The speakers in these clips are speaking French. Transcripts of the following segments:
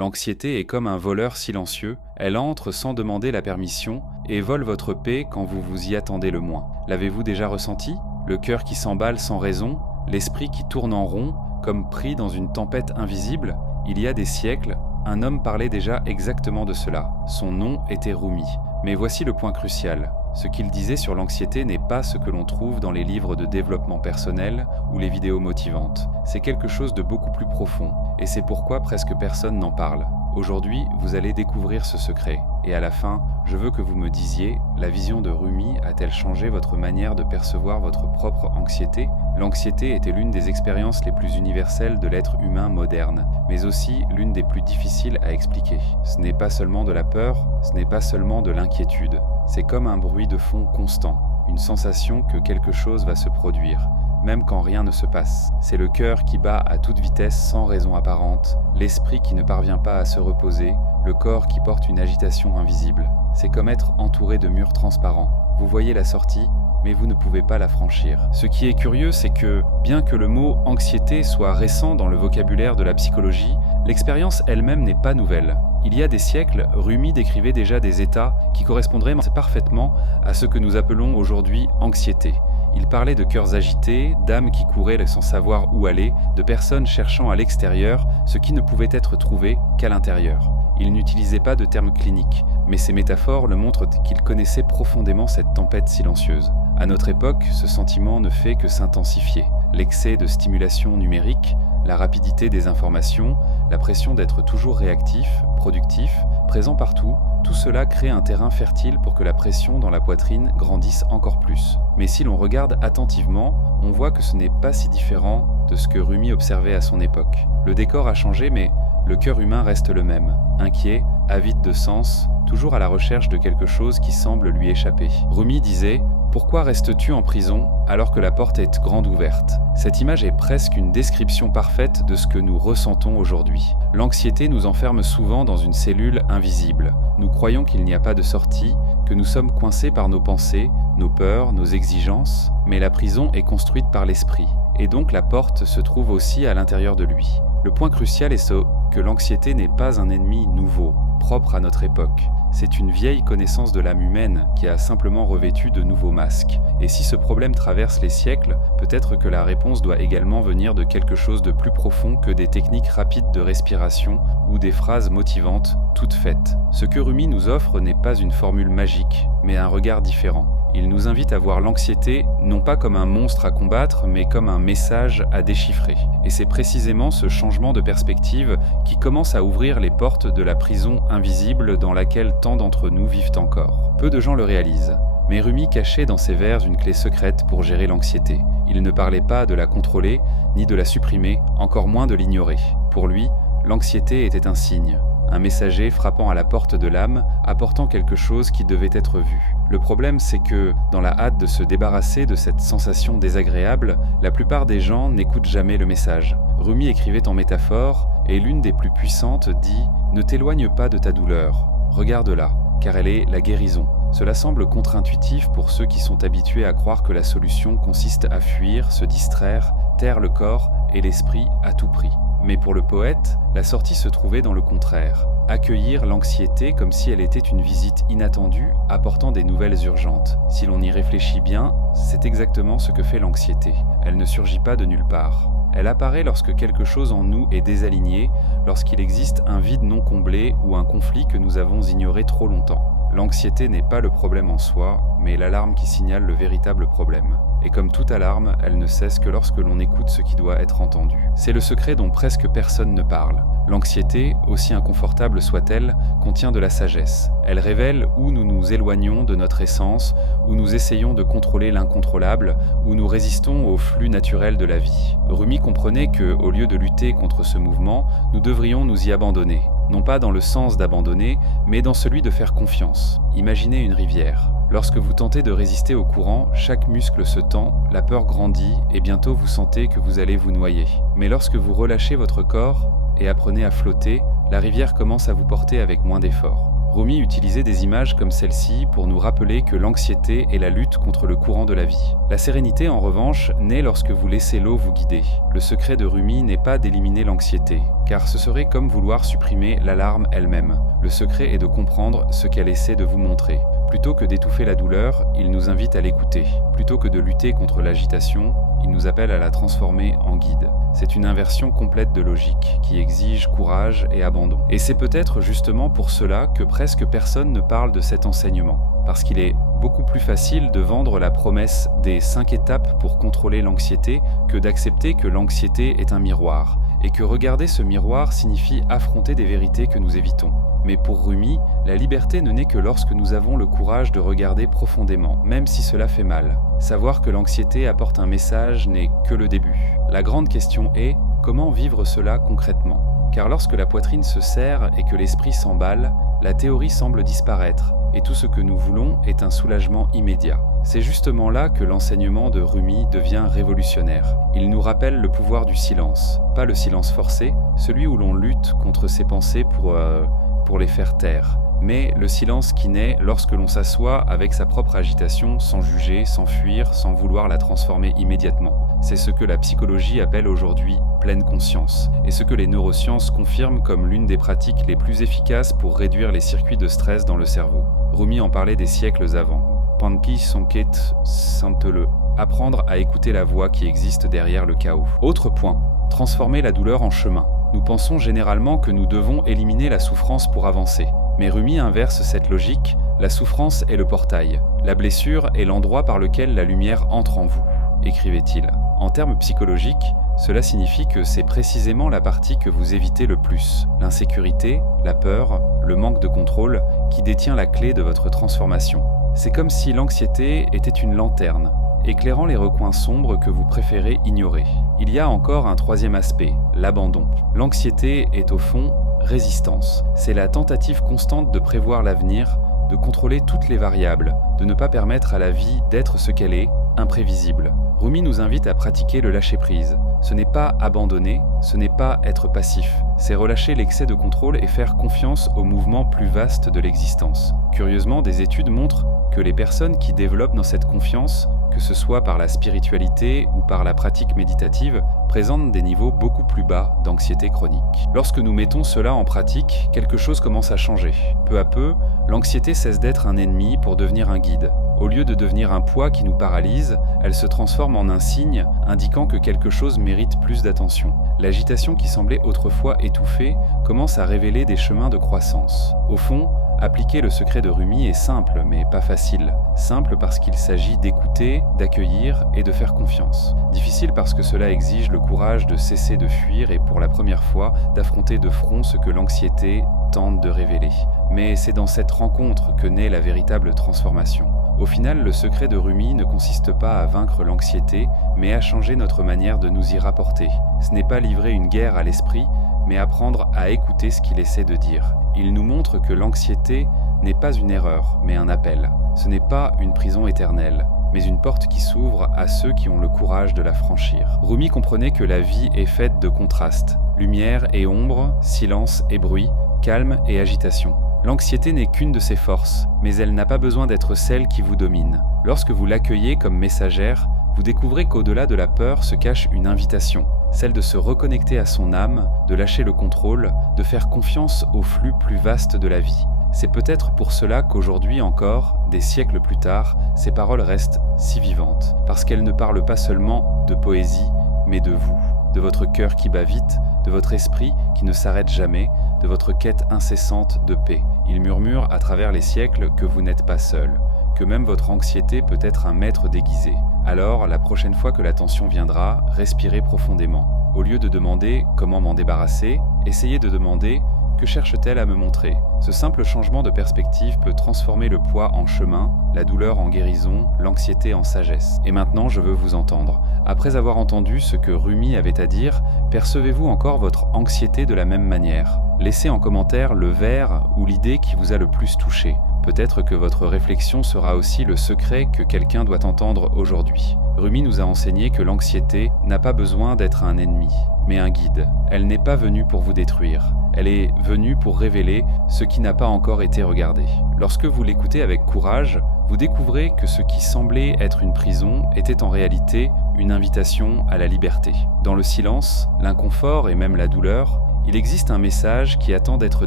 L'anxiété est comme un voleur silencieux, elle entre sans demander la permission et vole votre paix quand vous vous y attendez le moins. L'avez-vous déjà ressenti? Le cœur qui s'emballe sans raison, l'esprit qui tourne en rond, comme pris dans une tempête invisible? Il y a des siècles, un homme parlait déjà exactement de cela. Son nom était Rumi. Mais voici le point crucial. Ce qu'il disait sur l'anxiété n'est pas ce que l'on trouve dans les livres de développement personnel ou les vidéos motivantes. C'est quelque chose de beaucoup plus profond, et c'est pourquoi presque personne n'en parle. Aujourd'hui, vous allez découvrir ce secret, et à la fin, je veux que vous me disiez, la vision de Rumi a-t-elle changé votre manière de percevoir votre propre anxiété? L'anxiété était l'une des expériences les plus universelles de l'être humain moderne, mais aussi l'une des plus difficiles à expliquer. Ce n'est pas seulement de la peur, ce n'est pas seulement de l'inquiétude, c'est comme un bruit de fond constant, une sensation que quelque chose va se produire, même quand rien ne se passe. C'est le cœur qui bat à toute vitesse sans raison apparente, l'esprit qui ne parvient pas à se reposer, le corps qui porte une agitation invisible. C'est comme être entouré de murs transparents. Vous voyez la sortie, mais vous ne pouvez pas la franchir. Ce qui est curieux, c'est que, bien que le mot « anxiété » soit récent dans le vocabulaire de la psychologie, l'expérience elle-même n'est pas nouvelle. Il y a des siècles, Rumi décrivait déjà des états qui correspondraient parfaitement à ce que nous appelons aujourd'hui anxiété. Il parlait de cœurs agités, d'âmes qui couraient sans savoir où aller, de personnes cherchant à l'extérieur ce qui ne pouvait être trouvé qu'à l'intérieur. Il n'utilisait pas de termes cliniques, mais ces métaphores le montrent qu'il connaissait profondément cette tempête silencieuse. À notre époque, ce sentiment ne fait que s'intensifier. L'excès de stimulation numérique, la rapidité des informations, la pression d'être toujours réactif, productif, présent partout, tout cela crée un terrain fertile pour que la pression dans la poitrine grandisse encore plus. Mais si l'on regarde attentivement, on voit que ce n'est pas si différent de ce que Rumi observait à son époque. Le décor a changé, mais le cœur humain reste le même, inquiet, avide de sens, toujours à la recherche de quelque chose qui semble lui échapper. Rumi disait « Pourquoi restes-tu en prison alors que la porte est grande ouverte ?» Cette image est presque une description parfaite de ce que nous ressentons aujourd'hui. L'anxiété nous enferme souvent dans une cellule invisible. Nous croyons qu'il n'y a pas de sortie, que nous sommes coincés par nos pensées, nos peurs, nos exigences, mais la prison est construite par l'esprit, et donc la porte se trouve aussi à l'intérieur de lui. Le point crucial est que l'anxiété n'est pas un ennemi nouveau, propre à notre époque. C'est une vieille connaissance de l'âme humaine qui a simplement revêtu de nouveaux masques. Et si ce problème traverse les siècles, peut-être que la réponse doit également venir de quelque chose de plus profond que des techniques rapides de respiration ou des phrases motivantes toutes faites. Ce que Rumi nous offre n'est pas une formule magique, mais un regard différent. Il nous invite à voir l'anxiété non pas comme un monstre à combattre, mais comme un message à déchiffrer. Et c'est précisément ce changement de perspective qui commence à ouvrir les portes de la prison invisible dans laquelle tant d'entre nous vivent encore. Peu de gens le réalisent, mais Rumi cachait dans ses vers une clé secrète pour gérer l'anxiété. Il ne parlait pas de la contrôler, ni de la supprimer, encore moins de l'ignorer. Pour lui, l'anxiété était un signe. Un messager frappant à la porte de l'âme, apportant quelque chose qui devait être vu. Le problème, c'est que, dans la hâte de se débarrasser de cette sensation désagréable, la plupart des gens n'écoutent jamais le message. Rumi écrivait en métaphore, et l'une des plus puissantes dit « Ne t'éloigne pas de ta douleur, regarde-la, car elle est la guérison ». Cela semble contre-intuitif pour ceux qui sont habitués à croire que la solution consiste à fuir, se distraire, taire le corps et l'esprit à tout prix. Mais pour le poète, la sortie se trouvait dans le contraire. Accueillir l'anxiété comme si elle était une visite inattendue, apportant des nouvelles urgentes. Si l'on y réfléchit bien, c'est exactement ce que fait l'anxiété. Elle ne surgit pas de nulle part. Elle apparaît lorsque quelque chose en nous est désaligné, lorsqu'il existe un vide non comblé ou un conflit que nous avons ignoré trop longtemps. L'anxiété n'est pas le problème en soi, mais l'alarme qui signale le véritable problème. Et comme toute alarme, elle ne cesse que lorsque l'on écoute ce qui doit être entendu. C'est le secret dont presque personne ne parle. L'anxiété, aussi inconfortable soit-elle, contient de la sagesse. Elle révèle où nous nous éloignons de notre essence, où nous essayons de contrôler l'incontrôlable, où nous résistons au flux naturel de la vie. Rumi comprenait que, au lieu de lutter contre ce mouvement, nous devrions nous y abandonner. Non pas dans le sens d'abandonner, mais dans celui de faire confiance. Imaginez une rivière. Lorsque vous tentez de résister au courant, chaque muscle se tend, la peur grandit et bientôt vous sentez que vous allez vous noyer. Mais lorsque vous relâchez votre corps et apprenez à flotter, la rivière commence à vous porter avec moins d'efforts. Rumi utilisait des images comme celle-ci pour nous rappeler que l'anxiété est la lutte contre le courant de la vie. La sérénité, en revanche, naît lorsque vous laissez l'eau vous guider. Le secret de Rumi n'est pas d'éliminer l'anxiété, car ce serait comme vouloir supprimer l'alarme elle-même. Le secret est de comprendre ce qu'elle essaie de vous montrer. Plutôt que d'étouffer la douleur, il nous invite à l'écouter. Plutôt que de lutter contre l'agitation, il nous appelle à la transformer en guide. C'est une inversion complète de logique, qui exige courage et abandon. Et c'est peut-être justement pour cela que presque personne ne parle de cet enseignement. Parce qu'il est beaucoup plus facile de vendre la promesse des 5 étapes pour contrôler l'anxiété que d'accepter que l'anxiété est un miroir, et que regarder ce miroir signifie affronter des vérités que nous évitons. Mais pour Rumi, la liberté ne naît que lorsque nous avons le courage de regarder profondément, même si cela fait mal. Savoir que l'anxiété apporte un message n'est que le début. La grande question est, comment vivre cela concrètement ? Car lorsque la poitrine se serre et que l'esprit s'emballe, la théorie semble disparaître, et tout ce que nous voulons est un soulagement immédiat. C'est justement là que l'enseignement de Rumi devient révolutionnaire. Il nous rappelle le pouvoir du silence, pas le silence forcé, celui où l'on lutte contre ses pensées pour les faire taire, mais le silence qui naît lorsque l'on s'assoit avec sa propre agitation sans juger, sans fuir, sans vouloir la transformer immédiatement. C'est ce que la psychologie appelle aujourd'hui pleine conscience, et ce que les neurosciences confirment comme l'une des pratiques les plus efficaces pour réduire les circuits de stress dans le cerveau. Rumi en parlait des siècles avant. Panki Sonket Santele, apprendre à écouter la voix qui existe derrière le chaos. Autre point, transformer la douleur en chemin. Nous pensons généralement que nous devons éliminer la souffrance pour avancer. Mais Rumi inverse cette logique, la souffrance est le portail. La blessure est l'endroit par lequel la lumière entre en vous, écrivait-il. En termes psychologiques, cela signifie que c'est précisément la partie que vous évitez le plus, l'insécurité, la peur, le manque de contrôle, qui détient la clé de votre transformation. C'est comme si l'anxiété était une lanterne, éclairant les recoins sombres que vous préférez ignorer. Il y a encore un troisième aspect, l'abandon. L'anxiété est au fond résistance. C'est la tentative constante de prévoir l'avenir, de contrôler toutes les variables, de ne pas permettre à la vie d'être ce qu'elle est, imprévisible. Rumi nous invite à pratiquer le lâcher-prise. Ce n'est pas abandonner, ce n'est pas être passif. C'est relâcher l'excès de contrôle et faire confiance au mouvement plus vaste de l'existence. Curieusement, des études montrent que les personnes qui développent dans cette confiance, que ce soit par la spiritualité ou par la pratique méditative, présentent des niveaux beaucoup plus bas d'anxiété chronique. Lorsque nous mettons cela en pratique, quelque chose commence à changer. Peu à peu, l'anxiété cesse d'être un ennemi pour devenir un guide. Au lieu de devenir un poids qui nous paralyse, elle se transforme en un signe indiquant que quelque chose mérite plus d'attention. L'agitation qui semblait autrefois étouffée commence à révéler des chemins de croissance. Au fond, appliquer le secret de Rumi est simple, mais pas facile. Simple parce qu'il s'agit d'écouter, d'accueillir et de faire confiance. Difficile parce que cela exige le courage de cesser de fuir et pour la première fois d'affronter de front ce que l'anxiété tente de révéler. Mais c'est dans cette rencontre que naît la véritable transformation. Au final, le secret de Rumi ne consiste pas à vaincre l'anxiété, mais à changer notre manière de nous y rapporter. Ce n'est pas livrer une guerre à l'esprit, mais apprendre à écouter ce qu'il essaie de dire. Il nous montre que l'anxiété n'est pas une erreur, mais un appel. Ce n'est pas une prison éternelle, mais une porte qui s'ouvre à ceux qui ont le courage de la franchir. Rumi comprenait que la vie est faite de contrastes, lumière et ombre, silence et bruit, calme et agitation. L'anxiété n'est qu'une de ses forces, mais elle n'a pas besoin d'être celle qui vous domine. Lorsque vous l'accueillez comme messagère, vous découvrez qu'au-delà de la peur se cache une invitation, celle de se reconnecter à son âme, de lâcher le contrôle, de faire confiance au flux plus vaste de la vie. C'est peut-être pour cela qu'aujourd'hui encore, des siècles plus tard, ces paroles restent si vivantes, parce qu'elles ne parlent pas seulement de poésie, mais de vous, de votre cœur qui bat vite, de votre esprit qui ne s'arrête jamais, de votre quête incessante de paix. Il murmure à travers les siècles que vous n'êtes pas seul, que même votre anxiété peut être un maître déguisé. Alors, la prochaine fois que la tension viendra, respirez profondément. Au lieu de demander « comment m'en débarrasser ?», essayez de demander « que cherche-t-elle à me montrer ?» Ce simple changement de perspective peut transformer le poids en chemin, la douleur en guérison, l'anxiété en sagesse. Et maintenant, je veux vous entendre. Après avoir entendu ce que Rumi avait à dire, percevez-vous encore votre anxiété de la même manière ? Laissez en commentaire le vers ou l'idée qui vous a le plus touché. Peut-être que votre réflexion sera aussi le secret que quelqu'un doit entendre aujourd'hui. Rumi nous a enseigné que l'anxiété n'a pas besoin d'être un ennemi. mais un guide. Elle n'est pas venue pour vous détruire. Elle est venue pour révéler ce qui n'a pas encore été regardé. Lorsque vous l'écoutez avec courage, vous découvrez que ce qui semblait être une prison était en réalité une invitation à la liberté. Dans le silence, l'inconfort et même la douleur, il existe un message qui attend d'être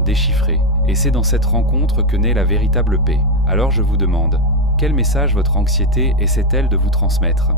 déchiffré. Et c'est dans cette rencontre que naît la véritable paix. Alors je vous demande, quel message votre anxiété essaie-t-elle de vous transmettre ?